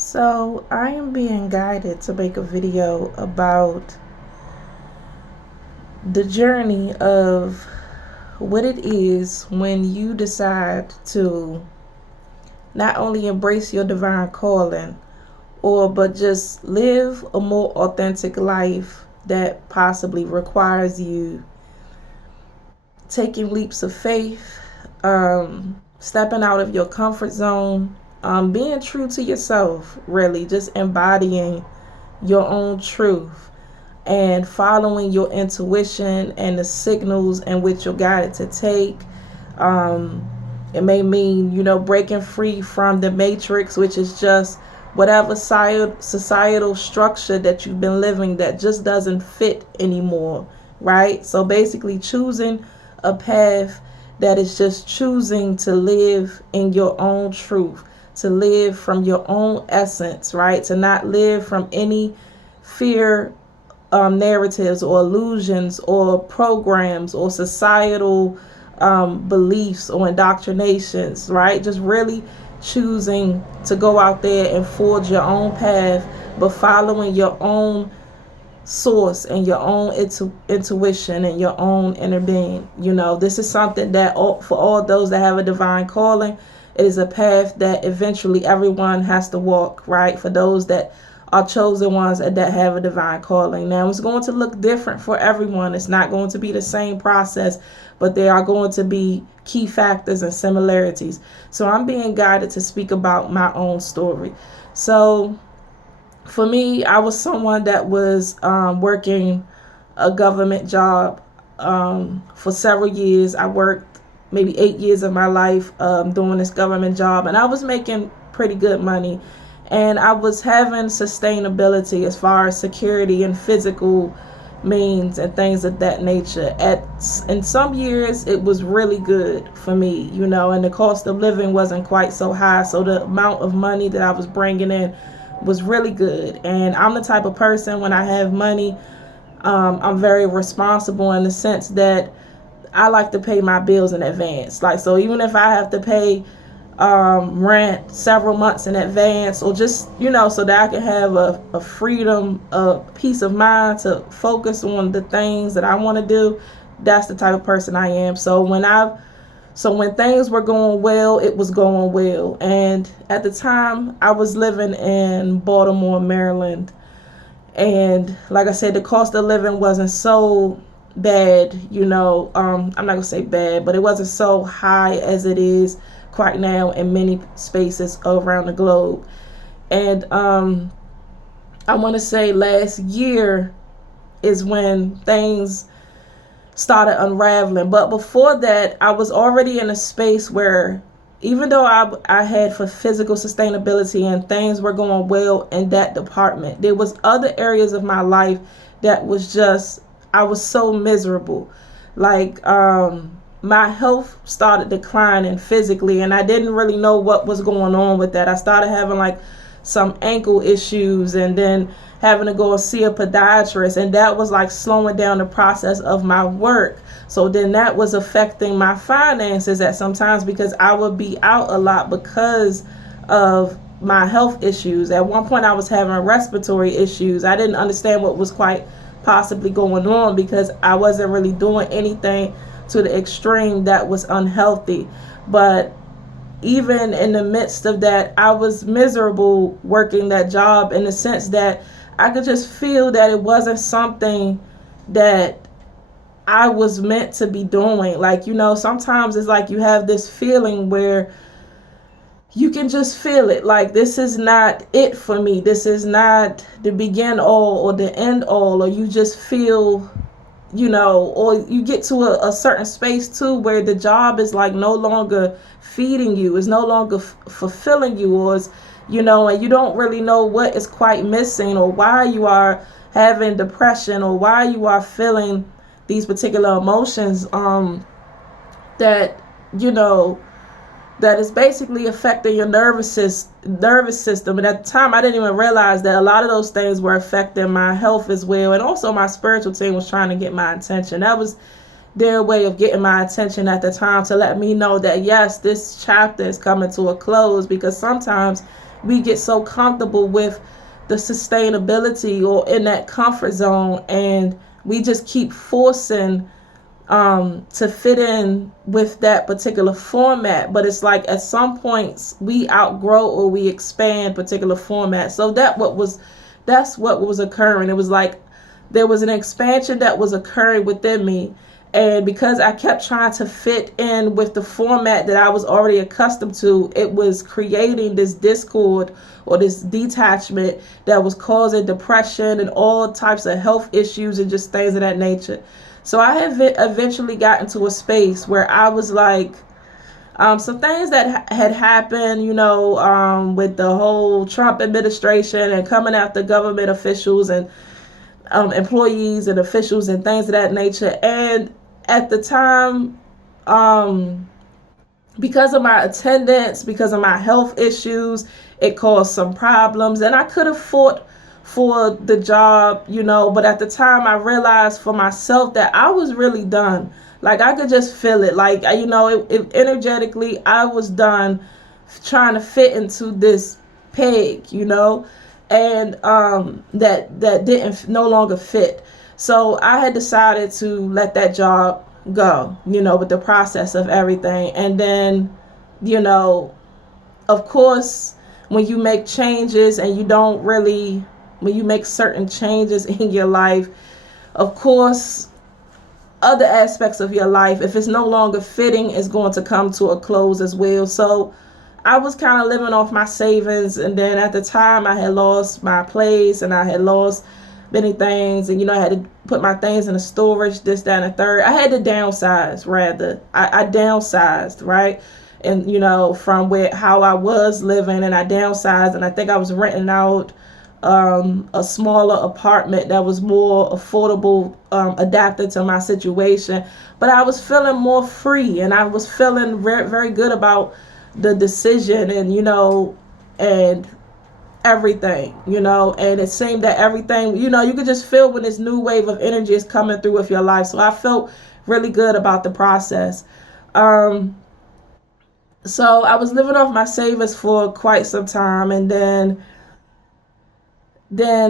So, I am being guided to make a video about the journey of what it is when you decide to not only embrace your divine calling but just live a more authentic life that possibly requires you taking leaps of faith, stepping out of your comfort zone, being true to yourself, really, just embodying your own truth and following your intuition and the signals in which you're guided to take. It may mean, breaking free from the matrix, which is just whatever societal structure that you've been living that just doesn't fit anymore, right? So basically choosing a path that is just choosing to live in your own truth, to live from your own essence, right? To not live from any fear narratives or illusions or programs or societal beliefs or indoctrinations, right? Just really choosing to go out there and forge your own path, but following your own source and your own intuition and your own inner being. This is something that for all those that have a divine calling, it is a path that eventually everyone has to walk, right? For those that are chosen ones and that have a divine calling. Now, it's going to look different for everyone. It's not going to be the same process, but there are going to be key factors and similarities. So I'm being guided to speak about my own story. So for me, I was someone that was working a government job for several years. I worked maybe 8 years of my life doing this government job, and I was making pretty good money. And I was having sustainability as far as security and physical means and things of that nature. In some years, it was really good for me, and the cost of living wasn't quite so high. So the amount of money that I was bringing in was really good. And I'm the type of person, when I have money, I'm very responsible in the sense that I like to pay my bills in advance. So even if I have to pay rent several months in advance, or just so that I can have a freedom, a peace of mind to focus on the things that I want to do, that's the type of person I am. So when things were going well, it was going well. And at the time, I was living in Baltimore, Maryland, and like I said, the cost of living wasn't so bad. I'm not gonna say bad, but it wasn't so high as it is quite now in many spaces around the globe. And I want to say last year is when things started unraveling. But before that, I was already in a space where, even though I had for physical sustainability and things were going well in that department, there was other areas of my life that was just, I was so miserable. My health started declining physically, and I didn't really know what was going on with that. I started having some ankle issues, and then having to go and see a podiatrist, and that was slowing down the process of my work. So then that was affecting my finances at some times, because I would be out a lot because of my health issues. At one point I was having respiratory issues. I didn't understand what was quite possibly going on, because I wasn't really doing anything to the extreme that was unhealthy. But even in the midst of that, I was miserable working that job, in the sense that I could just feel that it wasn't something that I was meant to be doing. Sometimes it's you have this feeling where you can just feel it, this is not it for me. This is not the begin all or the end all. Or you just feel, or you get to a certain space too, where the job is no longer feeding you, is no longer fulfilling you, or is, and you don't really know what is quite missing, or why you are having depression, or why you are feeling these particular emotions that that is basically affecting your nervous system. And at the time, I didn't even realize that a lot of those things were affecting my health as well. And also my spiritual team was trying to get my attention. That was their way of getting my attention at the time, to let me know that, yes, this chapter is coming to a close. Because sometimes we get so comfortable with the sustainability or in that comfort zone, and we just keep forcing to fit in with that particular format. But it's like at some points we outgrow or we expand particular formats. So that's what was occurring. It was like there was an expansion that was occurring within me, and because I kept trying to fit in with the format that I was already accustomed to, it was creating this discord or this detachment that was causing depression and all types of health issues and just things of that nature. So I have eventually gotten to a space where I was like, some things that had happened, with the whole Trump administration and coming after government officials and employees and officials and things of that nature. And at the time, because of my attendance, because of my health issues, it caused some problems. And I could have fought for the job, but at the time I realized for myself that I was really done. Like I could just feel it. Like, it energetically, I was done trying to fit into this peg, and that didn't no longer fit. So I had decided to let that job go, with the process of everything. And then, of course, when you make changes and when you make certain changes in your life, of course, other aspects of your life, if it's no longer fitting, is going to come to a close as well. So I was kind of living off my savings, and then at the time I had lost my place and I had lost many things, and I had to put my things in a storage, this, that, and the third. I had to downsize, rather. I downsized, right? And from how I was living, and I downsized, and I think I was renting out a smaller apartment that was more affordable, adapted to my situation. But I was feeling more free, and I was feeling very, very good about the decision, and and everything, and it seemed that everything, you could just feel when this new wave of energy is coming through with your life. So I felt really good about the process. So I was living off my savings for quite some time, and then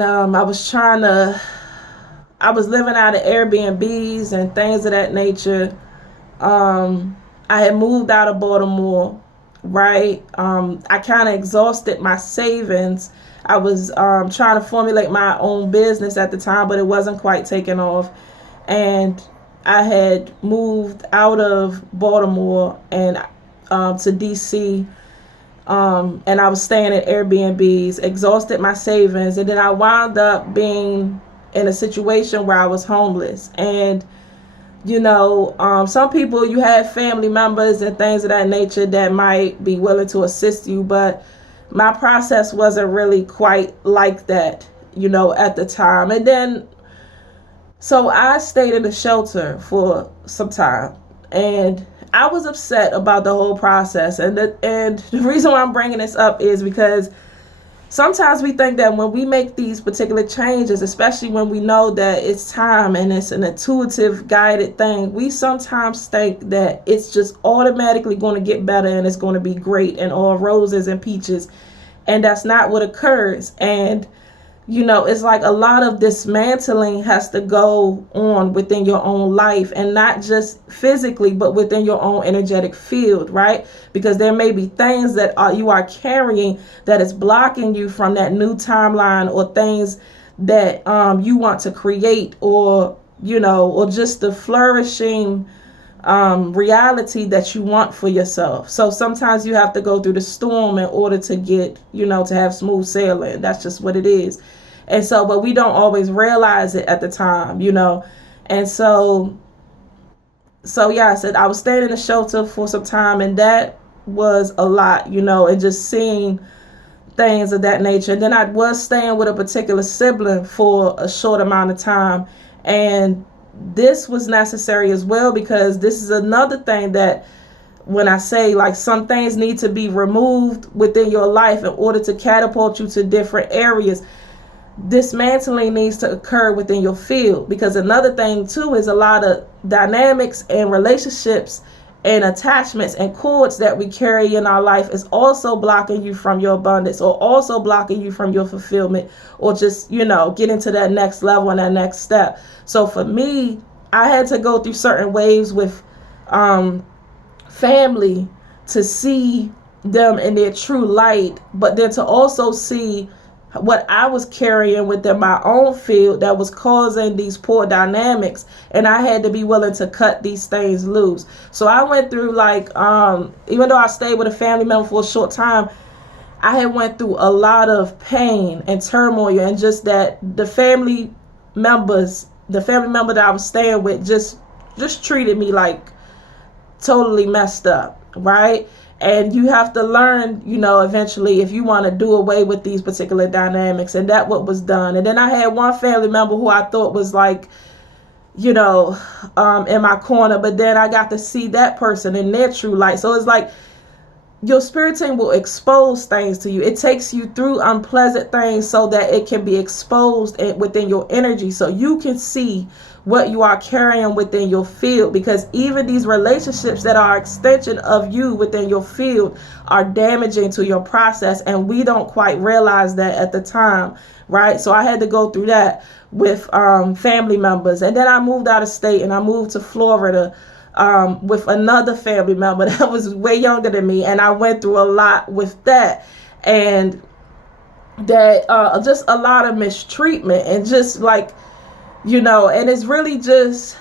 I was living out of Airbnbs and things of that nature. I had moved out of Baltimore, right? I kind of exhausted my savings. I was trying to formulate my own business at the time, but it wasn't quite taking off. And I had moved out of Baltimore and to DC. And I was staying at Airbnbs, exhausted my savings, and then I wound up being in a situation where I was homeless. And some people, you have family members and things of that nature that might be willing to assist you, but my process wasn't really quite like that, at the time. And then, so I stayed in a shelter for some time, and I was upset about the whole process. And the reason why I'm bringing this up is because sometimes we think that when we make these particular changes, especially when we know that it's time and it's an intuitive guided thing, we sometimes think that it's just automatically going to get better and it's going to be great and all roses and peaches. And that's not what occurs. And it's like a lot of dismantling has to go on within your own life, and not just physically, but within your own energetic field, right? Because there may be things that you are carrying that is blocking you from that new timeline, or things that you want to create, or or just the flourishing reality that you want for yourself. So sometimes you have to go through the storm in order to get, to have smooth sailing. That's just what it is. And so, but we don't always realize it at the time, And so yeah, I said I was staying in a shelter for some time, and that was a lot, and just seeing things of that nature. And then I was staying with a particular sibling for a short amount of time, and this was necessary as well, because this is another thing that, when I say like some things need to be removed within your life in order to catapult you to different areas, dismantling needs to occur within your field. Because another thing too is a lot of dynamics and relationships and attachments and cords that we carry in our life is also blocking you from your abundance, or also blocking you from your fulfillment, or just, getting to that next level and that next step. So for me, I had to go through certain waves with family to see them in their true light, but then to also see what I was carrying within my own field that was causing these poor dynamics, and I had to be willing to cut these things loose. So I went through even though I stayed with a family member for a short time, I had went through a lot of pain and turmoil, and just that the family member that I was staying with just treated me like totally messed up, right? And you have to learn, eventually, if you want to do away with these particular dynamics. And that what was done. And then I had one family member who I thought was like, in my corner. But then I got to see that person in their true light. So it's like your spirit team will expose things to you. It takes you through unpleasant things so that it can be exposed within your energy, so you can see what you are carrying within your field. Because even these relationships that are extension of you within your field are damaging to your process, and we don't quite realize that at the time, right? So I had to go through that with family members. And then I moved out of state and I moved to Florida with another family member that was way younger than me, and I went through a lot with that, and that just a lot of mistreatment, and just like, and it's really just,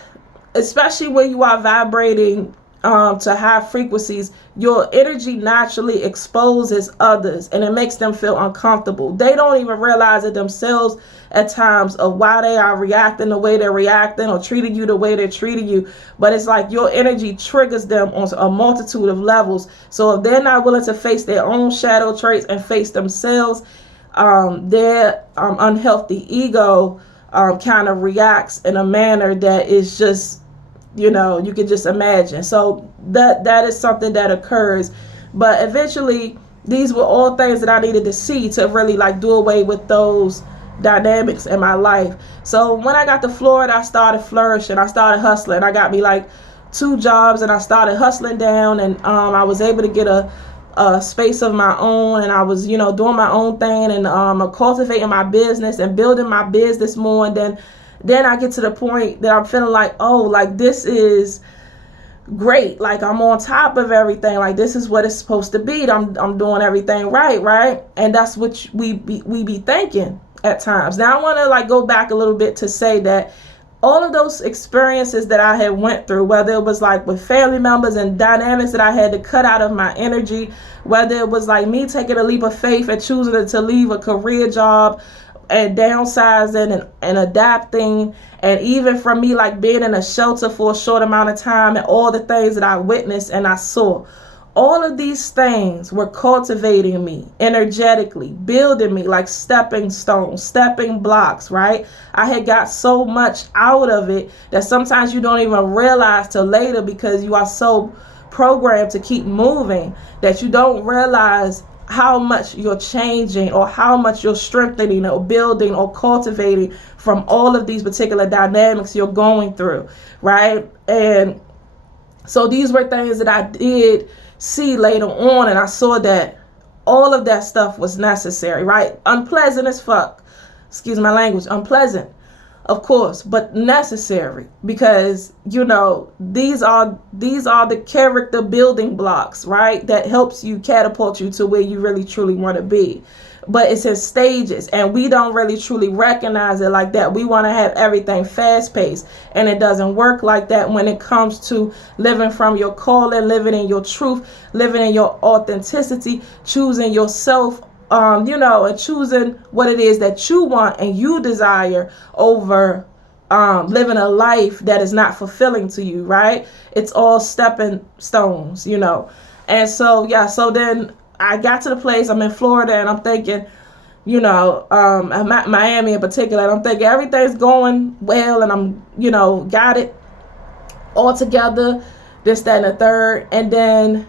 especially when you are vibrating to high frequencies, your energy naturally exposes others, and it makes them feel uncomfortable. They don't even realize it themselves at times of why they are reacting the way they're reacting, or treating you the way they're treating you. But it's like your energy triggers them on a multitude of levels. So if they're not willing to face their own shadow traits and face themselves, their unhealthy ego kind of reacts in a manner that is just, you can just imagine. So that is something that occurs. But eventually, these were all things that I needed to see to really do away with those dynamics in my life. So when I got to Florida, I started flourishing. I started hustling. I got me 2 jobs, and I started hustling down, and I was able to get a space of my own, and I was, doing my own thing, and cultivating my business and building my business more. And then I get to the point that I'm feeling this is great. I'm on top of everything. This is what it's supposed to be. I'm doing everything right? And that's what we be thinking at times. Now I want to go back a little bit to say that all of those experiences that I had went through, whether it was with family members and dynamics that I had to cut out of my energy, whether it was me taking a leap of faith and choosing to leave a career job and downsizing and adapting, and even from me being in a shelter for a short amount of time, and all the things that I witnessed and I saw. All of these things were cultivating me energetically, building me like stepping stones, stepping blocks, right? I had got so much out of it that sometimes you don't even realize till later, because you are so programmed to keep moving that you don't realize how much you're changing, or how much you're strengthening or building or cultivating from all of these particular dynamics you're going through, right? And so these were things that I did see later on, and I saw that all of that stuff was necessary, right? Unpleasant as fuck, excuse my language, unpleasant, of course, but necessary, because these are the character building blocks, right, that helps you catapult you to where you really truly want to be. But it's in stages, and we don't really truly recognize it like that. We want to have everything fast paced, and it doesn't work like that when it comes to living from your calling, living in your truth, living in your authenticity, choosing yourself, and choosing what it is that you want and you desire over living a life that is not fulfilling to you, right? It's all stepping stones, And so, so then I got to the place, I'm in Florida, and I'm thinking, I'm at Miami in particular, and I'm thinking everything's going well, and I'm, got it all together, this, that, and the third. And then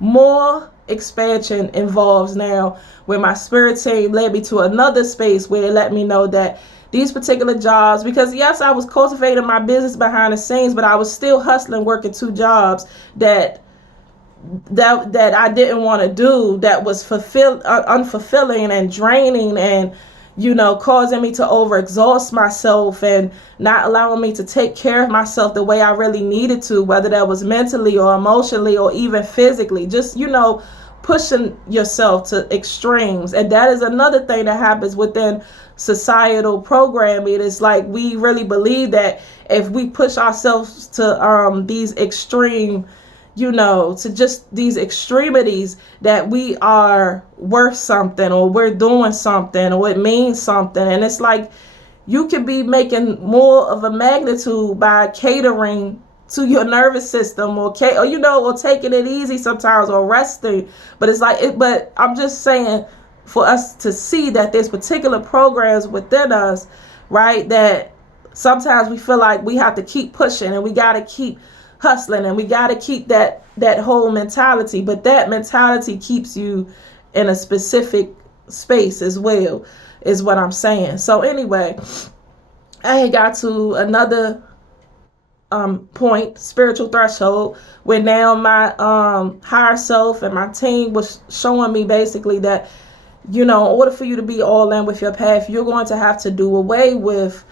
more expansion involves now, where my spirit team led me to another space where it let me know that these particular jobs, because yes, I was cultivating my business behind the scenes, but I was still hustling, working two jobs that I didn't want to do, that was unfulfilling and draining, and causing me to overexhaust myself and not allowing me to take care of myself the way I really needed to, whether that was mentally or emotionally or even physically, just pushing yourself to extremes. And that is another thing that happens within societal programming. It's like we really believe that if we push ourselves to these extreme, to just these extremities, that we are worth something, or we're doing something, or it means something. And it's like you could be making more of a magnitude by catering to your nervous system, or taking it easy sometimes, or resting. But it's like but I'm just saying, for us to see that there's particular programs within us, right, that sometimes we feel like we have to keep pushing, and we got to keep hustling, and we got to keep that whole mentality. But that mentality keeps you in a specific space as well, is what I'm saying. So anyway, I got to another point, spiritual threshold, where now my higher self and my team was showing me basically that, in order for you to be all in with your path, you're going to have to do away with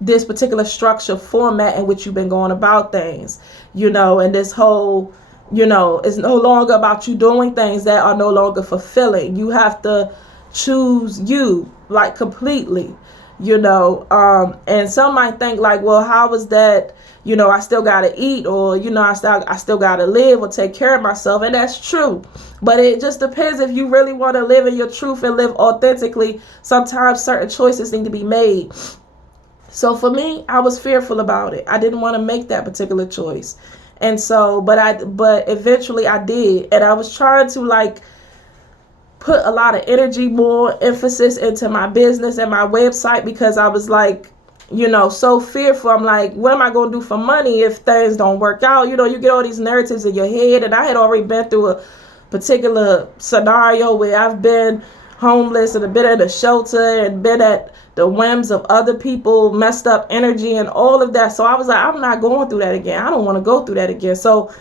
this particular structure format in which you've been going about things, and this whole, it's no longer about you doing things that are no longer fulfilling. You have to choose you, like, completely, and some might think like, well, how is that, I still gotta eat, or I still gotta live or take care of myself. And that's true, but it just depends. If you really want to live in your truth and live authentically, sometimes certain choices need to be made. So for me, I was fearful about it. I didn't want to make that particular choice. And so, but eventually I did. And I was trying to put a lot of energy, more emphasis into my business and my website, because I was so fearful. I'm like, what am I going to do for money if things don't work out? You get all these narratives in your head. And I had already been through a particular scenario where I've been homeless and been at a shelter and been at the whims of other people, messed up energy and all of that. So I was like, I'm not going through that again. I don't want to go through that again. So,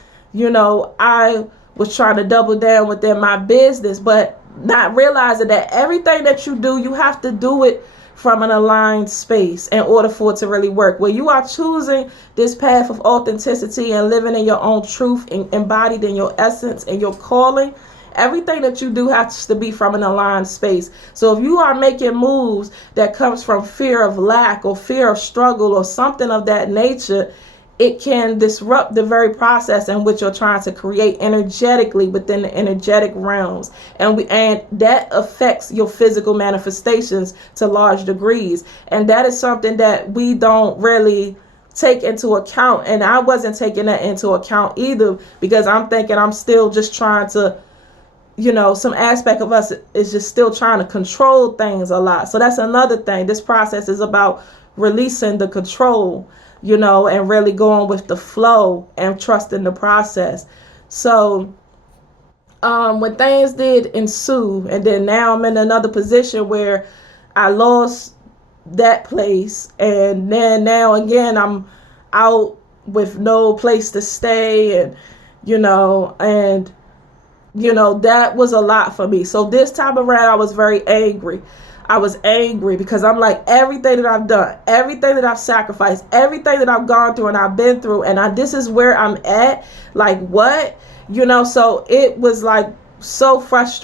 I was trying to double down within my business, but not realizing that everything that you do, you have to do it from an aligned space in order for it to really work. Where you are choosing this path of authenticity and living in your own truth and embodied in your essence and your calling, everything that you do has to be from an aligned space. So if you are making moves that comes from fear of lack or fear of struggle or something of that nature, it can disrupt the very process in which you're trying to create energetically within the energetic realms. And that affects your physical manifestations to large degrees. And that is something that we don't really take into account. And I wasn't taking that into account either, because I'm thinking I'm still just trying to, some aspect of us is just still trying to control things a lot. So that's another thing. This process is about releasing the control, and really going with the flow and trusting the process. So when things did ensue, and then now I'm in another position where I lost that place, and then now again I'm out with no place to stay, and that was a lot for me. So this time around, I was very angry. I was angry because I'm like, everything that I've done, everything that I've sacrificed, everything that I've gone through and I've been through, and this is where I'm at. Like, what? So it was like so frustrating.